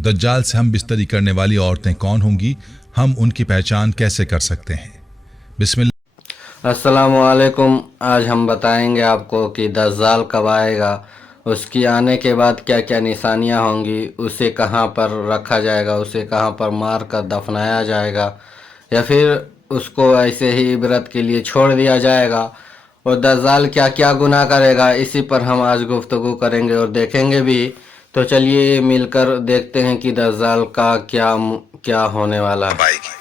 दज्जाल से हम बिस्तरी करने वाली औरतें कौन होंगी, हम उनकी पहचान कैसे कर सकते हैं। बिस्मिल्लाह। अस्सलामुअलैकुम। आज हम बताएंगे आपको कि दज्जाल कब आएगा, उसकी आने के बाद क्या क्या निशानियां होंगी, उसे कहां पर रखा जाएगा, उसे कहां पर मार कर दफनाया जाएगा या फिर उसको ऐसे ही इबरत के लिए छोड़ दिया जाएगा, और दज्जाल क्या क्या गुनाह करेगा, इसी पर हम आज गुफ्तगू करेंगे और देखेंगे भी। तो चलिए मिलकर देखते हैं कि दज्जाल का क्या होने वाला है।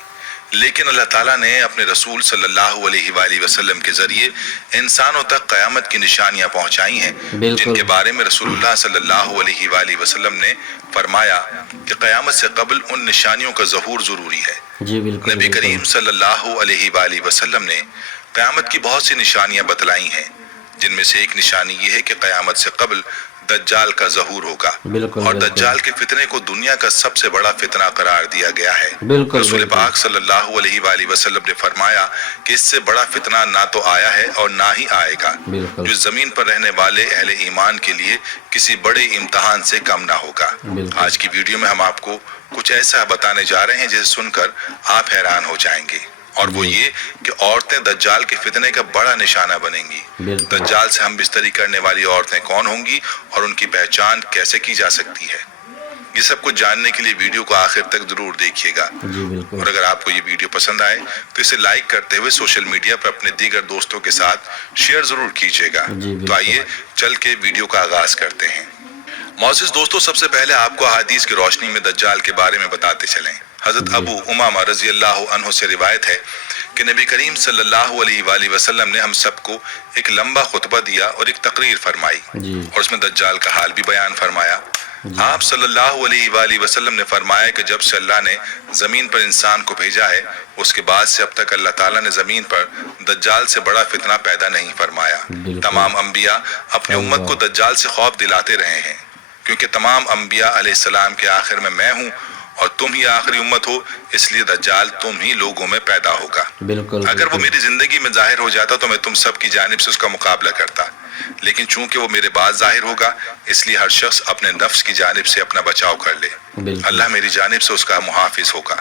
लेकिन अल्लाह ताला ने अपने रसूल सल्लल्लाहु अलैहि वसल्लम के जरिए इंसानों तक क़यामत की निशानियां पहुंचाई हैं, जिनके बारे में रसूलुल्लाह सल्लल्लाहु अलैहि वसल्लम ने फरमाया कि क़यामत से कबल उन निशानियों का ज़हूर ज़रूरी है। जी बिल्कुल। नबी करीम सल्लल्लाहु अलैहि वसल्लम ने क़यामत की बहुत सी निशानियां बतलाई हैं, जिनमें से एक निशानी ये है कि क़यामत से कबल दज्जाल का ज़हूर होगा और दज्जाल के फितने को दुनिया का सबसे बड़ा फितना करार दिया गया है। रसूल पाक सल्लल्लाहु अलैहि वसल्लम ने फरमाया कि इससे बड़ा फितना ना तो आया है और ना ही आएगा, जो जमीन पर रहने वाले अहले ईमान के लिए किसी बड़े इम्तिहान से कम ना होगा। आज की वीडियो में हम आपको कुछ ऐसा बताने जा रहे हैं जिसे सुनकर आप हैरान हो जाएंगे, और वो ये कि औरतें दज्जाल के फितने का बड़ा निशाना बनेंगी। दज्जाल से हम बिस्तरी करने वाली औरतें कौन होंगी और उनकी पहचान कैसे की जा सकती है, ये सब कुछ जानने के लिए वीडियो को आखिर तक जरूर देखिएगा। और अगर आपको ये वीडियो पसंद आए तो इसे लाइक करते हुए सोशल मीडिया पर अपने दीगर दोस्तों के साथ शेयर जरूर कीजिएगा। तो आइए चल के वीडियो का आगाज करते हैं। मौजूद दोस्तों, सबसे पहले आपको अहादीस की रोशनी में दज्जाल के बारे में बताते चलें। हजरत अबू उमामा रजी अल्लाह अन्हु से रिवायत है कि नबी करीम सल्लल्लाहु अलैहि वसल्लम ने हम सबको एक लंबा खुतबा दिया और एक तकरीर फरमाई, और उसमें दज्जाल का हाल भी बयान फरमाया। आप सल्लल्लाहु अलैहि वसल्लम ने फरमाया कि जब से अल्लाह ने जमीन पर इंसान को भेजा है, उसके बाद से अब तक अल्लाह ताला ने जमीन पर दज्जाल से बड़ा फितना पैदा नहीं फरमाया। तमाम अंबिया अपनी उम्मत को दज्जाल से खौफ दिलाते रहे हैं, क्योंकि तमाम अंबिया अलैहिस्सलाम के आखिर में मैं हूँ और तुम ही आखिरी उम्मत हो, इसलिए दज्जाल तुम ही लोगों में पैदा होगा। अगर वो मेरी जिंदगी में जाहिर हो जाता तो मैं तुम सब की जानिब से उसका मुकाबला करता, लेकिन चूंकि वो मेरे बाद जाहिर होगा, इसलिए हर शख्स अपने नफ्स की जानिब से अपना बचाव कर ले। अल्लाह मेरी जानिब से उसका मुहाफिज होगा।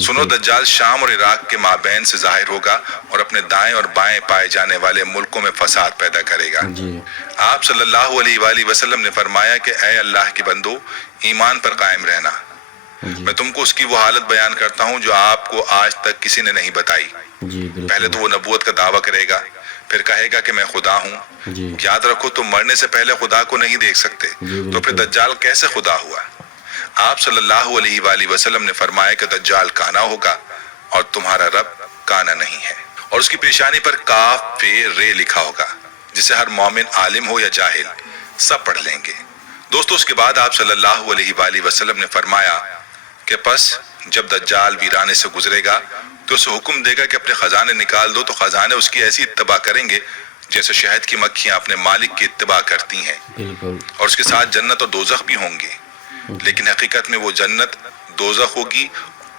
सुनो, दज्जाल शाम और इराक के माबैन से जाहिर होगा और अपने दाएं और बाएं पाए जाने वाले मुल्कों में फसाद पैदा करेगा। आप सल्लल्लाहु अलैहि वसल्लम ने फरमाया कि ऐ अल्लाह के बंदो, ईमान पर कायम रहना। मैं तुमको उसकी वो हालत बयान करता हूँ जो आपको आज तक किसी ने नहीं बताई। पहले तो वो नबूवत का दावा करेगा, फिर कहेगा कि मैं खुदा हूँ। याद रखो, तुम मरने से पहले खुदा को नहीं देख सकते, तो फिर दज्जाल कैसे खुदा हुआ। आप सल्लल्लाहु अलैहि वसल्लम ने फरमाया कि दज्जाल काना होगा और तुम्हारा रब काना नहीं है, और उसकी पेशानी पर काफ फे रे लिखा होगा, जिसे हर मोमिन आलिम हो या जाहिल सब पढ़ लेंगे। दोस्तों, उसके बाद आप सल्लल्लाहु अलैहि वसल्लम ने फरमाया कि बस जब दज्जाल वीराने से गुजरेगा तो उसे हुक्म देगा कि अपने खजाने निकाल दो, तो खजाने उसकी ऐसी इत्तबा करेंगे जैसे शहद की मक्खियां अपने मालिक की इत्तबा करती हैं। और उसके साथ जन्नत और दोजख भी होंगे, लेकिन हकीकत में वो जन्नत दोजख होगी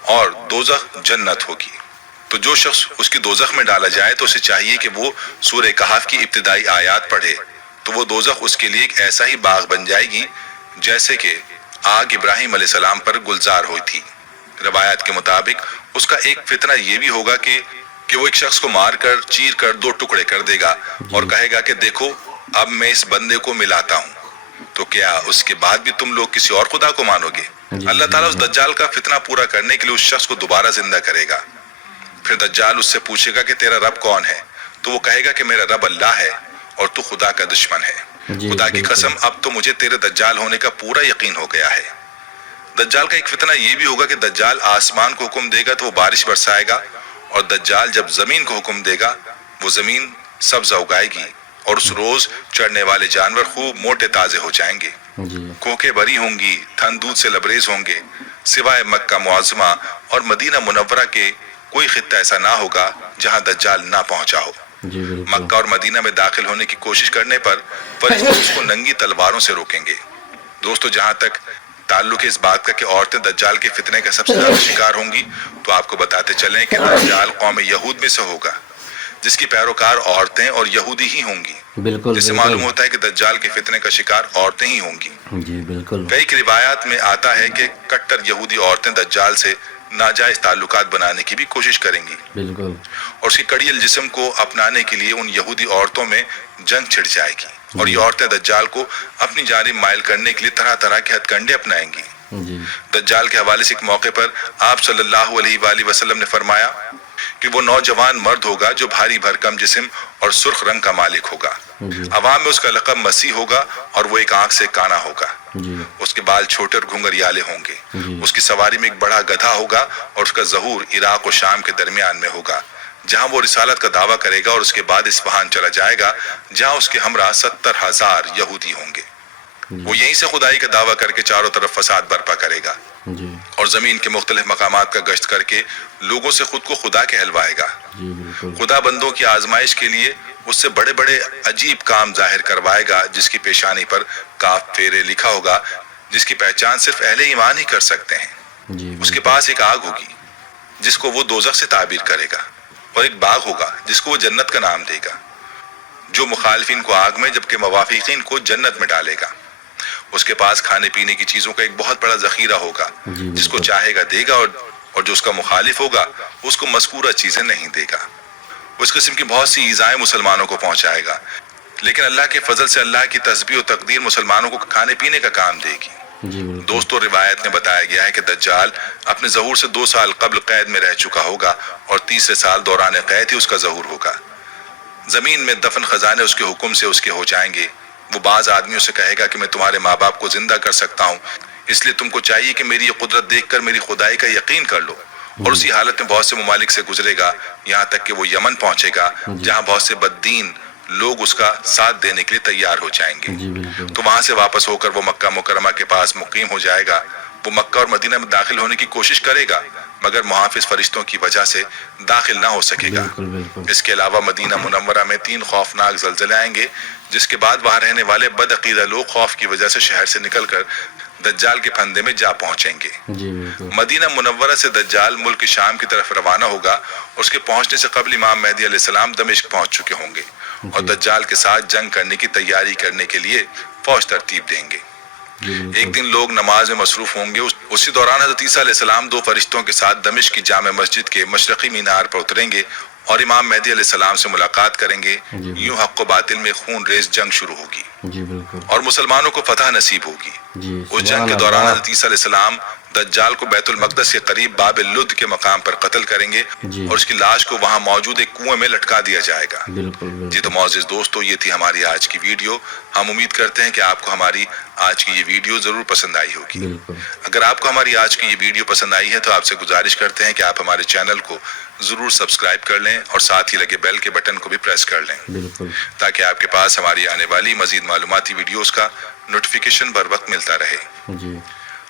और दोजख जन्नत होगी। तो जो शख्स उसकी दोजख में डाला जाए तो उसे चाहिए कि वो सूरह कहफ की इब्तिदाई आयात पढ़े, तो वो दोजख उसके लिए एक ऐसा ही बाग बन जाएगी जैसे कि आग इब्राहिम अलैहिस्सलाम पर गुलजार हुई थी। रवायत के मुताबिक उसका एक फितना ये भी होगा कि वो एक शख्स को मार कर चीर कर दो टुकड़े कर देगा और कहेगा कि देखो अब मैं इस बंदे को मिलाता हूँ, तो क्या उसके बाद भी तुम लोग किसी और खुदा को मानोगे। अल्लाह ताला उस दज्जाल का फितना पूरा करने के लिए उस शख्स को दोबारा जिंदा करेगा। फिर दज्जाल उससे पूछेगा कि तेरा रब कौन है, तो वो कहेगा कि मेरा रब अल्लाह है और तू खुदा का दुश्मन है। खुदा की कसम, अब तो मुझे तेरे दज्जाल होने का पूरा यकीन हो गया है। दज्जाल का एक फितना ये भी होगा कि दज्जाल आसमान को हुक्म देगा तो वो बारिश बरसाएगा, और दज्जाल जब जमीन को हुक्म देगा वो जमीन सब्ज उगाएगी, और उस रोज चढ़ने वाले जानवर खूब मोटे ताजे हो जाएंगे। कोकें भरी होंगी, थन दूध से लबरेज होंगे। सिवाय मक्का मुअज़्ज़मा और मदीना मुनव्वरा के कोई खित्ता ऐसा ना होगा जहां दज्जाल ना पहुंचा हो। मक्का और मदीना में दाखिल होने की कोशिश करने पर फरिश्ते उसको नंगी तलवारों से रोकेंगे। दोस्तों, जहां तक ताल्लुक इस बात का कि औरतें दज्जाल के फितने का सबसे ज्यादा शिकार होंगी, तो आपको बताते चलें कि दज्जाल कौम यहूद में से होगा। جس کی پیروکار عورتیں اور یہودی ہی ہوں گی. بالکل جس سے معلوم ہوتا ہے کہ دجال کے فتنے کا شکار عورتیں ہی ہوں گی. جی بالکل. کئی روایات میں آتا ہے کہ کٹر یہودی عورتیں دجال سے ناجائز تعلقات بنانے کی بھی کوشش کریں گی. بالکل. اور اس کی کڑیل جسم کو اپنانے کے لیے ان یہودی عورتوں میں جنگ چھڑ جائے گی. اور یہ عورتیں دجال کو اپنی جانب مائل کرنے کے لیے طرح طرح کے ہتھ کنڈے اپنائیں گی. دجال کے حوالے سے ایک موقع پر آپ صلی اللہ علیہ وآلہ وسلم نے فرمایا کہ وہ نوجوان مرد ہوگا جو بھاری بھرکم جسم اور سرخ رنگ کا مالک ہوگا. عوام میں اس کا لقب مسیح ہوگا اور وہ ایک آنکھ سے کانا ہوگا. اس کے بال چھوٹے اور گھنگریالے ہوں گے. اس کی سواری میں ایک بڑا گدھا ہوگا اور اس کا ظہور عراق و شام کے درمیان میں ہوگا جہاں وہ رسالت کا دعویٰ کرے گا اور اس کے بعد اصفہان چلا جائے گا جہاں اس کے ہمراہ 70,000 یہودی ہوں گے. وہ یہیں سے خدائی کا دعویٰ کر کے چاروں طرف فساد برپا کرے گا اور زمین کے مختلف مقامات کا گشت کر کے لوگوں سے خود کو خدا کہلوائے گا. خدا بندوں کی آزمائش کے لیے اس سے بڑے بڑے عجیب کام ظاہر کروائے گا جس کی پیشانی پر کاف پھیرے لکھا ہوگا جس کی پہچان صرف اہل ایمان ہی کر سکتے ہیں. اس کے پاس ایک آگ ہوگی جس کو وہ دوزخ سے تعبیر کرے گا اور ایک باغ ہوگا جس کو وہ جنت کا نام دے گا جو مخالفین کو آگ میں جبکہ موافقین کو جنت میں ڈالے گا. اس کے پاس کھانے پینے کی چیزوں کا ایک بہت بڑا ذخیرہ ہوگا جس کو چاہے گا دے گا اور جو اس کا مخالف ہوگا اس کو مذکورہ چیزیں نہیں دے گا. اس قسم کی بہت سی ایذائیں مسلمانوں کو پہنچائے گا لیکن اللہ کے فضل سے اللہ کی تسبیح و تقدیر مسلمانوں کو کھانے پینے کا کام دے گی. دوستو روایت میں بتایا گیا ہے کہ دجال اپنے ظہور سے 2 سال قبل قید میں رہ چکا ہوگا اور تیسرے سال دوران قید ہی اس کا ظہور ہوگا. زمین میں دفن خزانے اس کے حکم سے اس کے ہو جائیں گے. وہ بعض آدمیوں سے کہے گا کہ میں تمہارے ماں باپ کو زندہ کر سکتا ہوں اس لیے تم کو چاہیے کہ میری یہ قدرت دیکھ کر میری خدائی کا یقین کر لو. اور اسی حالت میں بہت سے ممالک سے گزرے گا یہاں تک کہ وہ یمن پہنچے گا جہاں بہت سے بددین لوگ اس کا ساتھ دینے کے لیے تیار ہو جائیں گے. تو وہاں سے واپس ہو کر وہ مکہ مکرمہ کے پاس مقیم ہو جائے گا. وہ مکہ اور مدینہ میں داخل ہونے کی کوشش کرے گا مگر محافظ فرشتوں کی وجہ سے داخل نہ ہو سکے گا. اس کے علاوہ مدینہ منورہ میں 3 خوفناک زلزلے آئیں گے جس کے بعد وہاں رہنے والے بدعقیدہ لوگ خوف کی وجہ سے شہر سے نکل کر دجال کے پھندے میں جا پہنچیں گے. مدینہ منورہ سے دجال ملک شام کی طرف روانہ ہوگا. اس کے پہنچنے سے قبل امام مہدی علیہ السلام دمشق پہنچ چکے ہوں گے اور دجال کے ساتھ جنگ کرنے کی تیاری کرنے کے لیے فوج ترتیب دیں گے. ایک دن لوگ نماز میں مصروف ہوں گے. اسی دوران حضرت عیسیٰ علیہ السلام 2 فرشتوں کے ساتھ دمشق کی جامع مسجد کے مشرقی مینار پر اتریں گے اور امام مہدی علیہ السلام سے ملاقات کریں گے. یوں حق و باطل میں خون ریز جنگ شروع ہوگی اور مسلمانوں کو فتح نصیب ہوگی. اس جنگ کے دوران حضرت عیسیٰ علیہ السلام دجال کو بیت المقدس کے قریب باب لد کے مقام پر قتل کریں گے اور اس کی لاش کو وہاں موجود ایک کنویں میں لٹکا دیا جائے گا. تو معزز دوستو یہ تھی ہماری آج کی ویڈیو. ہم امید کرتے ہیں کہ آپ کو ہماری آج کی یہ ویڈیو ضرور پسند آئی ہوگی. اگر آپ کو ہماری آج کی یہ ویڈیو پسند آئی ہے تو آپ سے گزارش کرتے ہیں کہ آپ ہمارے چینل کو ضرور سبسکرائب کر لیں اور ساتھ ہی لگے بیل کے بٹن کو بھی پریس کر لیں تاکہ آپ کے پاس ہماری آنے والی مزید معلوماتی ویڈیوز کا نوٹیفیکیشن بر وقت ملتا رہے.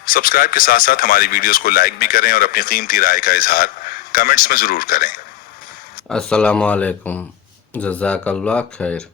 سبسکرائب کے ساتھ ساتھ ہماری ویڈیوز کو لائک بھی کریں اور اپنی قیمتی رائے کا اظہار کمنٹس میں ضرور کریں. السلام علیکم. جزاک اللہ خیر.